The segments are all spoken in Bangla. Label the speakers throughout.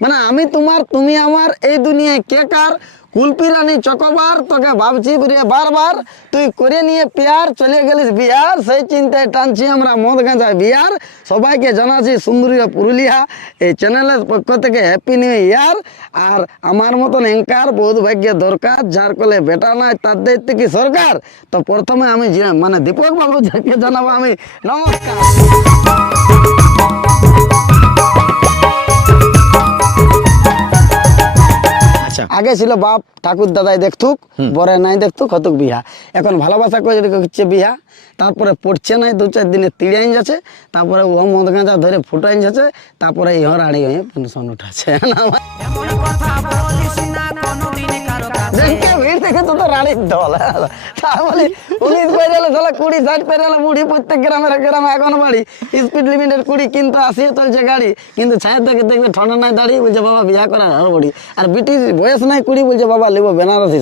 Speaker 1: মানে আমি তোমার, তুমি আমার, এই দুনিয়ায় কে কার? কুলপি রানী চকবার, তোকে ভাবছি রে বারবার তুই করে নিয়ে পেয়ার চলে গেলিস বিহার সেই চিন্তায় টানছি আমরা মদ গাঁজা বিহার সবাইকে জানাচ্ছি সুন্দরীয় পুরুলিয়া, এই চ্যানেলের পক্ষ থেকে হ্যাপি নিউ ইয়ার আর আমার মতন অ্যাঙ্কার বহুত ভাগ্য দরকার, যার কলে বেটা নাই, তার দায়িত্ব কি সরকার? তো প্রথমে আমি যে- মানে দীপক বাবু যাকে জানাব আমি। নমস্কার।
Speaker 2: আচ্ছা।
Speaker 1: আগে ছিল বাপ ঠাকুর দাদাই দেখতুক বরে নাই দেখতুক হতুক বিহা। এখন ভালোবাসা করে যদি হচ্ছে বিহা তারপরে পড়ছে নাই দু চার দিনে তিড়ে আইন যাচ্ছে তারপরে ও মদ গাঁজা ধরে ফুটাইন যাচ্ছে তারপরে ইহর আড়ি হয়ে পেনশন উঠাচ্ছে।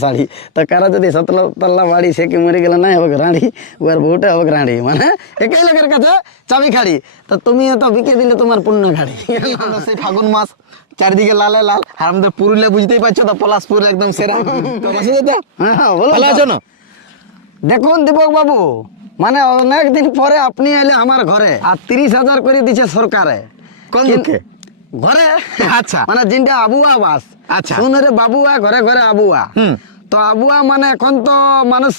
Speaker 1: শাড়ি। তো কারা যদি সতলা বাড়ি, সে কি মরে গেলে নাই, হবে রাঁড়ি ওর বউটা হবে রাঁড়ি মানে একই লোকের কাছে চাবি খাড়ি। তো তুমি তো বিকে দিলে তোমার পুণ্য খাড়ি।
Speaker 2: সেই ফাগুন মাস। চারিদিকে লালে লাল। আর আমাদের পুরুলিয়া বুঝতেই পারছ তো পলাশপুর একদম সেরা।
Speaker 1: হ্যাঁ
Speaker 2: ভালো আছো না?
Speaker 1: দেখুন দীপক বাবু মানে অনেক দিন পরে আপনি এলে আমার ঘরে। আর তিরিশ হাজার করে দিচ্ছে সরকারে।
Speaker 2: কোন
Speaker 1: কিন-
Speaker 2: দুঃখে?
Speaker 1: ঘরে?
Speaker 2: আচ্ছা।
Speaker 1: মানে যেটা আবুয়া বাস।
Speaker 2: আচ্ছা।
Speaker 1: শুন বাবুয়া ঘরে ঘরে আবুয়া। তো আবুয়া মানে এখন তো মানুষ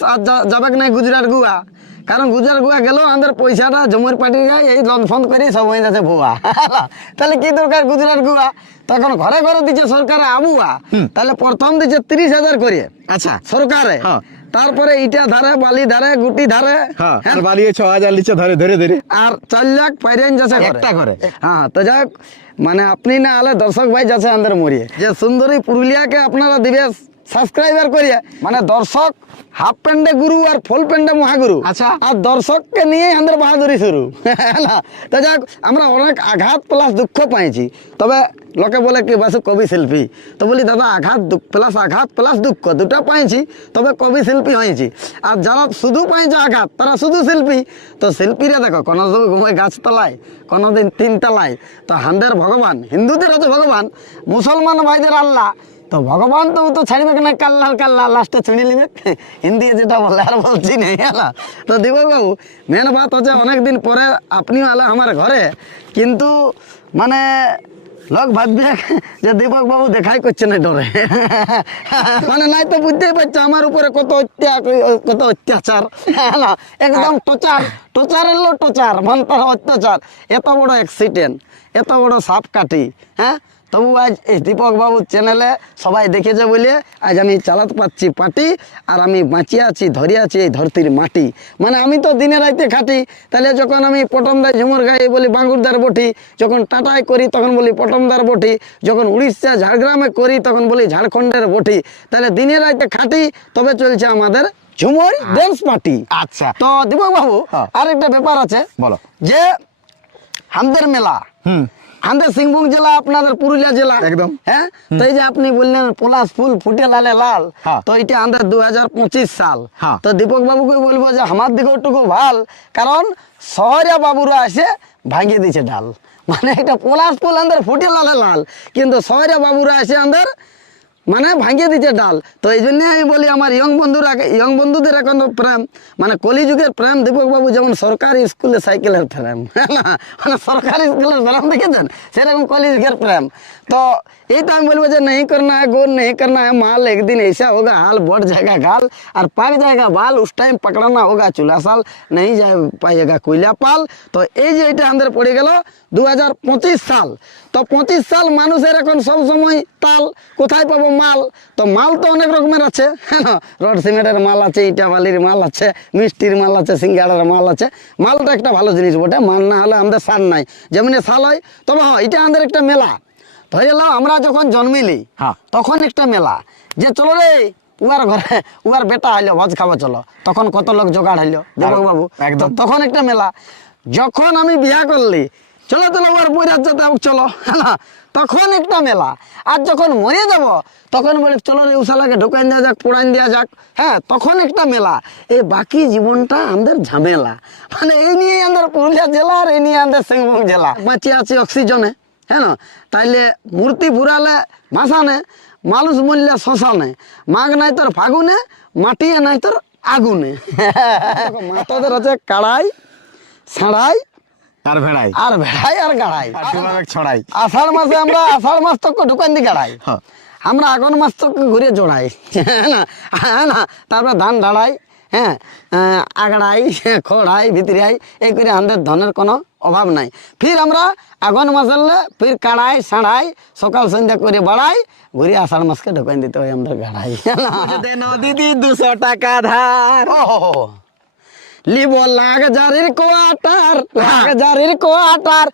Speaker 1: যাবে নাই গুজরাট গুয়া। কারণ গুজরাট গুয়া গেল আমাদের পয়সাটা জমির পাটি যায় এই লন ফোন করে সব হয়ে যাচ্ছে ভুয়া। তাহলে কি দরকার গুজরাট গুয়া? তখন ঘরে ঘরে দিচ্ছে সরকারে আবুয়া তাহলে প্রথম দিচ্ছে তিরিশ হাজার করে।
Speaker 2: আচ্ছা।
Speaker 1: সরকারে।
Speaker 2: হ্যাঁ।
Speaker 1: তারপরে ইটা ধারে বালি ধারে গুটি ধারে।
Speaker 2: হ্যাঁ
Speaker 1: হ্যাঁ,
Speaker 2: আর বালিয়ে ছ হাজার লিচে ধরে ধরে ধরে।
Speaker 1: আর চার লাখ পাইরেন যাচ্ছে
Speaker 2: একটা ঘরে।
Speaker 1: হ্যাঁ তো যাক মানে আপনি না হলে দর্শক ভাই যাচ্ছে আমাদের মরিয়ে। যে সুন্দরী পুরুলিয়াকে আপনারা দিবে সাবস্ক্রাইবার করিয়ে মানে দর্শক হাফ প্যান্ডে গুরু আর ফুল প্যান্ডে মহাগুরু।
Speaker 2: আচ্ছা।
Speaker 1: আর দর্শককে নিয়ে আমাদের বাহাদুরি শুরু। তো যাক আমরা অনেক আঘাত প্লাস দুঃখ পাইছি। তবে লোকে বলে কি বাসু কবি শিল্পী। তো বলি দাদা আঘাত প্লাস আঘাত প্লাস দুঃখ দুটা পাইছি তবে কবি শিল্পী হয়েছি। আর যারা শুধু পাইছে আঘাত তারা শুধু শিল্পী। তো শিল্পীরা দেখো কোনো সময় ঘুমায় গাছতলায় কোনোদিন তিনতলায় তো হান্দের ভগবান হিন্দুদের হচ্ছে ভগবান মুসলমান ভাইদের আল্লাহ তো ভগবান তো তো ছাড়বে না কাল্লাল কাল্লা লাস্টে ছিঁড়ে নিবে। হিন্দি যেটা বলে আর বলছি নেই তো দিববাবু মেন বাত হচ্ছে অনেকদিন পরে আপনিও আলে আমার ঘরে, কিন্তু মানে লোক ভাববে যে দীপক বাবু দেখাই করছে না ডরে। মানে নাই তো বুঝতেই পারছ, আমার উপরে কত কত অত্যাচার একদম টচার, টচারের লো টচার মন্ত্র অত্যাচার। এত বড় অ্যাক্সিডেন্ট এত বড় সাপ কাটি হ্যাঁ? তবু আজ এই দীপক বাবুর চ্যানেলে সবাই দেখেছে বলে আজ আমি চালাতে পারছি পাটি আর আমি বাঁচিয়ে আছি ধরে আছি এই ধরতির মাটি। মানে আমি তো দিনে রাইতে খাটি তাহলে যখন আমি পটমদায় ঝুমুর গায়ে বলি বাঙ্গুরদার বটি যখন টাটায় করি তখন বলি পটমদার বটি যখন উড়িষ্যা ঝাড়গ্রামে করি তখন বলি ঝাড়খণ্ডের বটি তাহলে দিনে রাইতে খাটি তবে চলছে আমাদের ঝুমুর ড্যান্স পার্টি
Speaker 2: আচ্ছা।
Speaker 1: তো দীপক বাবু
Speaker 2: হ্যাঁ।
Speaker 1: আরেকটা ব্যাপার আছে
Speaker 2: বলো।
Speaker 1: যে হামদের মেলা
Speaker 2: হুম।
Speaker 1: আমাদের সিংভূম জেলা আপনাদের পুরুলিয়া জেলা
Speaker 2: একদম।
Speaker 1: হ্যাঁ তো এই যে আপনি বললেন পলাশ ফুল ফুটে লালে লাল। তো এটা আমাদের দু হাজার পঁচিশ সাল। তো দীপক বাবুকে বলব যে আমার দিকে ওটুকু ভালো কারণ শহরিয়া বাবুরা এসে ভাঙিয়ে দিয়েছে ডাল মানে এটা পলাশ ফুল আমাদের ফুটে লালে লাল কিন্তু শহরিয়া বাবুরা এসে আমাদের মানে ভাঙিয়ে দিচ্ছে ডাল। তো এই জন্যে আমি বলি, আমার ইয়ং বন্ধুরা ইয়ং বন্ধুদের এখন প্রেম মানে কলিযুগের প্রেম, দীপক বাবু যেমন সরকারি স্কুলে সাইকেলের প্রেম না? মানে সরকারি স্কুলের প্রেম, দেখেছেন? সেরকম কলিযুগের প্রেম। তো এই তো আমি বলবো যে नहीं करना है गोर नहीं करना है माल एक दिन ऐसा होगा हाल बढ़ जाएगा गाल और पक जाएगा बाल उस टाइम पकड़ना होगा चूल्हा साल नहीं जा पाएगा कोयला पाल তো এই যে এটা আমাদের পড়ে গেল দু সাল তো পঁচিশ সাল মানুষের এখন সব সময় তাল কোথায় পাবো মাল তো মাল তো অনেক রকমের আছে হ্যাঁ রড সিমেন্টের মাল আছে ইটা বালির মাল আছে মিষ্টির মাল আছে সিঙ্গাড়ার মাল আছে মালটা একটা ভালো জিনিস বটে মাল না হলে আমাদের সার নাই যেমনি সাল হয় তবে হ্যাঁ এটা আমাদের একটা মেলা ধরে আমরা যখন জন্মিলি
Speaker 2: হ্যাঁ।
Speaker 1: তখন একটা মেলা যে চলো রে উয়ার ঘরে উয়ার বেটা হইল ভোজ খাওয়া চলো। তখন কত লোক জোগাড় হইল দেবক বাবু।
Speaker 2: একদম।
Speaker 1: তখন একটা মেলা যখন আমি বিয়া করলি চলো চলো ওর বই রাজ্য চলো না? তখন একটা মেলা আর যখন মরে যাব তখন বলে চলো রে উষালাকে ঢোকান দেওয়া যাক পোড়ান দেওয়া যাক হ্যাঁ তখন একটা মেলা। এই বাকি জীবনটা আমাদের ঝামেলা। মানে এই নিয়ে আমাদের পুরুলিয়া জেলা আর এই নিয়ে আমাদের সিংভূম জেলা। বাঁচিয়ে আছি অক্সিজেনে হ্যাঁ তাইলে মূর্তি ফুরালে ভাসানে মানুষ মরলে শ্মশানে মাঘ নাই তোর ফাগুনে মাটিয়ে নাই তোর আগুনে। মাতাদের হচ্ছে কাড়াই ছাড়াই
Speaker 2: আর ভেড়াই।
Speaker 1: আর ভেড়াই আর গাড়াই।
Speaker 2: আর ছড়াই।
Speaker 1: আষাঢ় মাসে আমরা আষাঢ় মাস তক ঢুকান দি গাড়াই।
Speaker 2: হ্যাঁ।
Speaker 1: আমরা আগন মাস তক ঘুরে জোড়াই। হ্যাঁ না? হ্যাঁ না? তারপরে ধান ঢাড়াই হ্যাঁ আগড়াই খড়াই ভিতরিয়াই এই করে আমাদের ধনের কোনো অভাব নাই। ফির আমরা আগুন মাস আনলে ফির কাড়াই সাড়াই সকাল সন্ধ্যা করে বাড়াই ঘুরে আষাঢ় মাসকে ঢুকান দিতে হয় আমাদের গাড়াই
Speaker 2: দিদি দুশো টাকা ধার।
Speaker 1: লিব লাগ জারির কোয়াটার লাগ জারির কোয়াটার।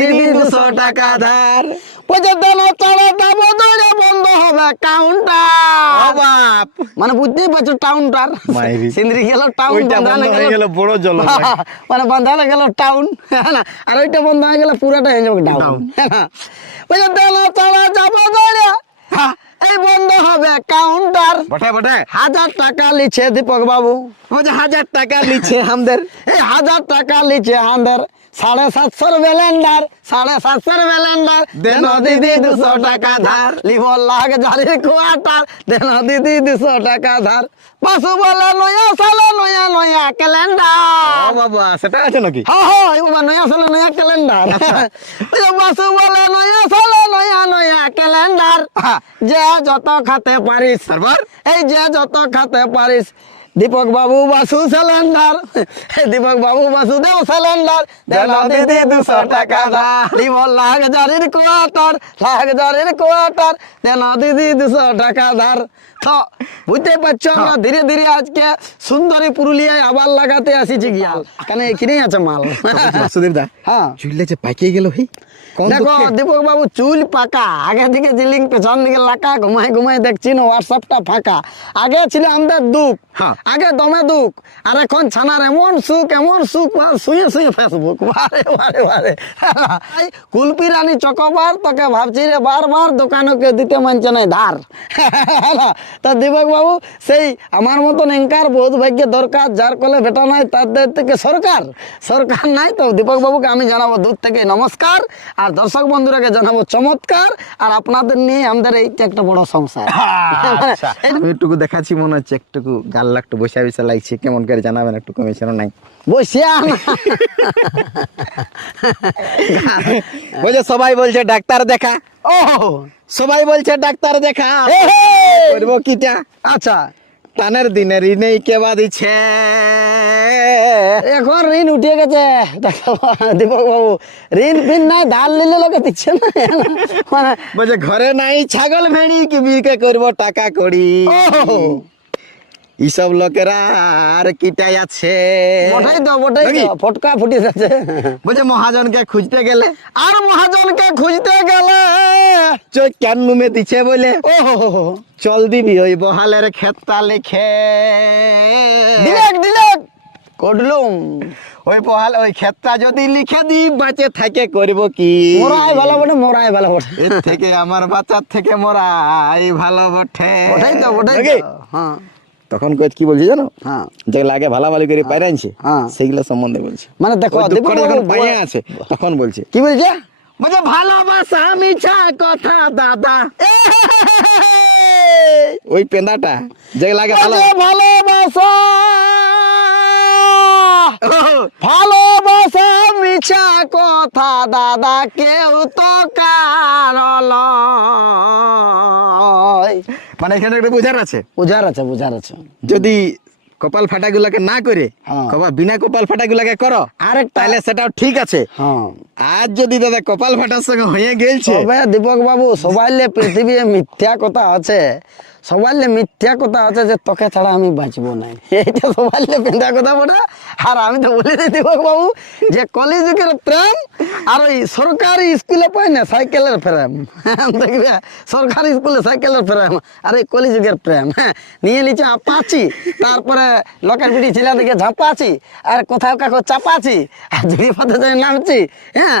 Speaker 2: দিদি দুশো টাকা। ধার।
Speaker 1: ওই যে দেন চলে যাব দৌড়ে বন্ধ হবে কাউন্টার
Speaker 2: বাপ।
Speaker 1: মানে বুঝতেই পারছ টাউনটার সিন্দ্রি গেল টাউন
Speaker 2: গেল বড় জল
Speaker 1: মানে বন্ধ হয়ে গেল টাউন না? আর ওইটা বন্ধ হয়ে গেলে পুরোটা হয়ে যাবে ডাউন. ওই যে দেন চলে যাব দৌড়ে এই বন্ধ হবে কাউন্টার
Speaker 2: বটে বটে।
Speaker 1: হাজার টাকা লিছে দীপক বাবু।
Speaker 2: হাজার টাকা নিচ্ছে আমাদের।
Speaker 1: এই হাজার টাকা লিছে আমাদের। সাড়ে সাতশোর ব্যালেন্ডার সাড়ে সাতশোর ব্যালেন্ডার।
Speaker 2: দেন দিদি দুশো টাকা ধার।
Speaker 1: লিভ লাগ জারির কোয়ার্টার দেন দিদি দুশো টাকা ধার। বাসু বলে নয়া সালে নয়া নয়া
Speaker 2: ও
Speaker 1: ক্যালেন্ডার
Speaker 2: বাবা সেটা আছে নাকি?
Speaker 1: হ্যাঁ হ্যাঁ বাবা নয়া সালে নয়া ক্যালেন্ডার। যে বাসু বলে নয়া সালে নয়া নয়া ক্যালেন্ডার। যে যত খাতে পারিস এই যে যত খাতে পারিস দীপক বাবু বাসু সিলিন্ডার। দীপক বাবু বাসু দেও সিলিন্ডার। দেন দিদি দুশো টাকা দিব লাখ জারির কোয়ার্টার লাখ জারির কোয়ার্টার দেন দিদি দুশো টাকা ধার। তো বুঝতে পারছ আমরা ধীরে ধীরে আজকে সুন্দরী পুরুলিয়ায় আবার লাগাতে আসিছি গিয়াল। কেন এখানেই আছে মাল?
Speaker 2: সুদীপ দা
Speaker 1: হ্যাঁ।
Speaker 2: চুললে যে পাকিয়ে গেল ভাই
Speaker 1: দেখো দীপক বাবু চুল পাকা। আগে দিকে জিলিং পেছন দিকে লাকা ঘুমাই ঘুমাই দেখছি না হোয়াটসঅ্যাপটা ফাঁকা। আগে ছিল আমাদের দুঃখ। আগে দমে দুঃখ আর এখন ছানার এমন সুখ এমন সুখ শুয়ে শুয়ে ফেসবুক। বারে বারে বারে কুলপি রানী চকবার তোকে ভাবছি রে বারবার দোকানকে দিতে মানছে নাই ধার। তা দীপক বাবু সেই আমার মতন এঙ্কার বহুত ভাগ্যে দরকার যার কলে বেটা নাই তাদের থেকে সরকার। সরকার নাই তো দীপক বাবুকে আমি জানাব দূর থেকে নমস্কার আর দর্শক বন্ধুরাকে জানাব চমৎকার আর আপনাদের নিয়ে আমাদের এইটা একটা বড় সংসার।
Speaker 2: আচ্ছা। আমি একটু দেখাচ্ছি মনে হচ্ছে একটু গাল্লা একটু বসে বসে লাগছে কেমন করে জানাবেন একটু কমিশন নাই। ওই যে সবাই বলছে ডাক্তার দেখা।
Speaker 1: ও।
Speaker 2: সবাই বলছে ডাক্তার দেখা। করব কিটা?
Speaker 1: আচ্ছা
Speaker 2: টানের দিনের নেই কেবা দিচ্ছে
Speaker 1: এখন ঋণ উঠে গেছে। দীপক বাবু। ঋণ ফিন নাই ধার নিলে লোকে দিচ্ছে না। মানে
Speaker 2: বলছে ঘরে নাই ছাগল ভেড়ি কি বিকে করব টাকা করি এইসব লোকেরা আর কিটাই আছে।
Speaker 1: বটাই তো
Speaker 2: নাকি?
Speaker 1: তো ফটকা ফুটি যাচ্ছে।
Speaker 2: বলছে মহাজনকে খুঁজতে গেলে।
Speaker 1: আর মহাজনকে খুঁজতে গেলে?
Speaker 2: চোখ কেন নুমে দিচ্ছে বলে?
Speaker 1: ও
Speaker 2: চল দিবি ওই বহালের ক্ষেতটা লিখে।
Speaker 1: ডিলেক ডিলেক করলুম
Speaker 2: ওই বহাল ওই ক্ষেতটা যদি লিখে দি বাঁচে থাকে করব কি?
Speaker 1: মোরাই ভালো বটে মোরাই ভালো বটে।
Speaker 2: এর থেকে আমার বাচ্চার থেকে মরাই ভালো বটে।
Speaker 1: ওটাই তো ওটাই হ্যাঁ।
Speaker 2: তখন কই কি বলছি জানো?
Speaker 1: হ্যাঁ।
Speaker 2: যেগুলো আগে ভালো ভালো করে পাইরে আনছে
Speaker 1: হ্যাঁ।
Speaker 2: সেগুলো সম্বন্ধে বলছে।
Speaker 1: মানে দেখো
Speaker 2: যখন আছে তখন বলছে।
Speaker 1: কি বলছে?
Speaker 2: বলছে ভালোবাসা মিছা কথা দাদা। ওই পেন্দাটা যেগুলো আগে ভালো
Speaker 1: ভালোবাসা। ভালোবাসা মিছা কথা দাদা কেউ তো কারল
Speaker 2: মানে এখানে একটা বোঝার আছে?
Speaker 1: বুঝার আছে বুঝার আছে।
Speaker 2: যদি কপাল ফাটা গুলাকে না করে
Speaker 1: হ্যাঁ।
Speaker 2: কবা বিনা কপাল ফাটা গুলাকে করো
Speaker 1: আর
Speaker 2: তাহলে সেটাও ঠিক আছে।
Speaker 1: হ্যাঁ।
Speaker 2: আজ যদি দাদা কপাল ফাটার সঙ্গে হয়ে গেলছে
Speaker 1: তবে দীপক বাবু সবাই পৃথিবী মিথ্যা কথা আছে। সবাইলে মিথ্যা কথা আছে যে তোকে ছাড়া আমি বাঁচবো না। এইটা সবাইলে মিথ্যা কথা বলে আর আমি তো বলে দীপক বাবু যে কলেজের প্রেম আর ওই সরকারি স্কুলে পাই না, সাইকেলের প্রেম। দেখবে? সরকারি স্কুলে সাইকেলের প্রেম আর এই কলিযুগের প্রেম। হ্যাঁ নিয়ে নিচে আপাচি, তারপরে লোকের বিড়ি ছেলে দিকে ঝাঁপাছি আর কোথাও কাকো চাপাছি আর ঝুড়ি পাতে যাই নামছি হ্যাঁ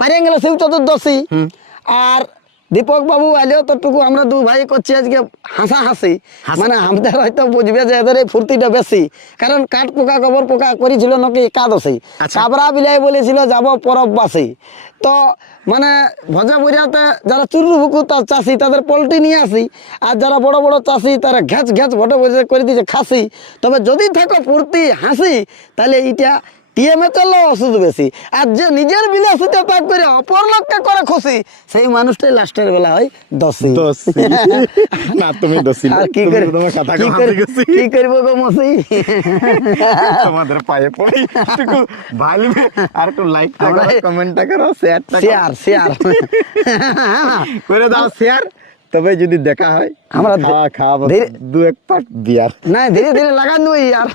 Speaker 1: পারিয়ে গেল শিব চতুর্দশী। আর দীপক বাবু আলেও তো টুকু আমরা দু ভাই করছি আজকে হাসা হাসি। মানে আমাদের হয়তো বুঝবে যে এদের এই ফুর্তিটা বেশি। কারণ কাঠ পোকা গোবর পোকা করেছিল নাকি একাদশী।
Speaker 2: আচ্ছা।
Speaker 1: কাবরা বিলাই বলেছিল যাব পরববাসী। তো মানে ভজা বইরাতে যারা চুরু ভুকু তার চাষি তাদের পোলট্রি নিয়ে আসি। আর যারা বড় বড় চাষি তারা ঘ্যাচ ঘ্যাচ ভটে করে দিয়েছে খাসি। তবে যদি থাকো ফুর্তি হাসি তাহলে এইটা টিএমএ চললেও ওষুধ বেশি। আর যে নিজের বিলাসিতা ত্যাগ করে অপর লোককে করে খুশি সেই মানুষটাই লাস্টের বেলা হয় দোষী।
Speaker 2: না তুমি না,
Speaker 1: আর কি করে কি করব গো মসি?
Speaker 2: তোমাদের পায়ে পড়ি একটু ভালবে আর একটু
Speaker 1: আমরা-
Speaker 2: করো কমেন্টটা করো। শেয়ারটা
Speaker 1: শেয়ার শেয়ার
Speaker 2: করে দাও শেয়ার তবে যদি দেখা হয়
Speaker 1: আমরা
Speaker 2: খাওয়াবো খাওয়া খাওয়া দু এক পাট বিয়ার।
Speaker 1: না ধীরে ধীরে লাগান দুই আর।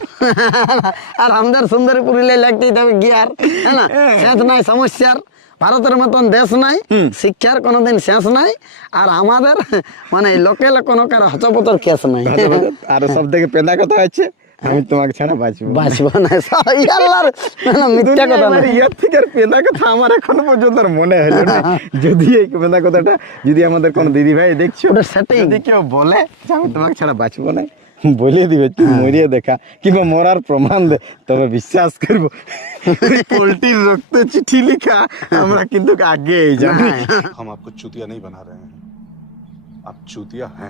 Speaker 1: আর আমাদের সুন্দরপুর পুরিলে লাগতেই তবে গিয়ার হ্যাঁ না? শেষ নাই সমস্যার। ভারতের মতন দেশ নাই শিক্ষার কোনোদিন শেষ নাই আর আমাদের মানে লোকেল কোনো কারও হচপতর কেস নাই।
Speaker 2: আর সব থেকে পেদা কথা হচ্ছে আমি তোমাকে ছাড়া বাঁচবো না।
Speaker 1: বাঁচবো না সব- আল্লাহর না, মিথ্যা কথা
Speaker 2: দুনিয়ায়
Speaker 1: না
Speaker 2: ইয়ার থেকে আর পেদা কথা আমার এখনো পর্যন্ত আর মনে হলো না যদি এই পেদা কথাটা যদি আমাদের কোনো দিদি ভাই দেখছো
Speaker 1: ওটা setting।
Speaker 2: যদি কেউ বলে যে আমি তোমাকে ছাড়া বাঁচবো না বলে দিবে তুই মরিয়ে দেখা কিংবা মরার প্রমাণ দে তবে বিশ্বাস করবো পোল্ট্রির রক্ত চিঠি লিখা আমরা কিন্তু আগে জানি
Speaker 1: না।
Speaker 3: हम आपको चूतिया नहीं बना रहे हैं आप चूतिया हैं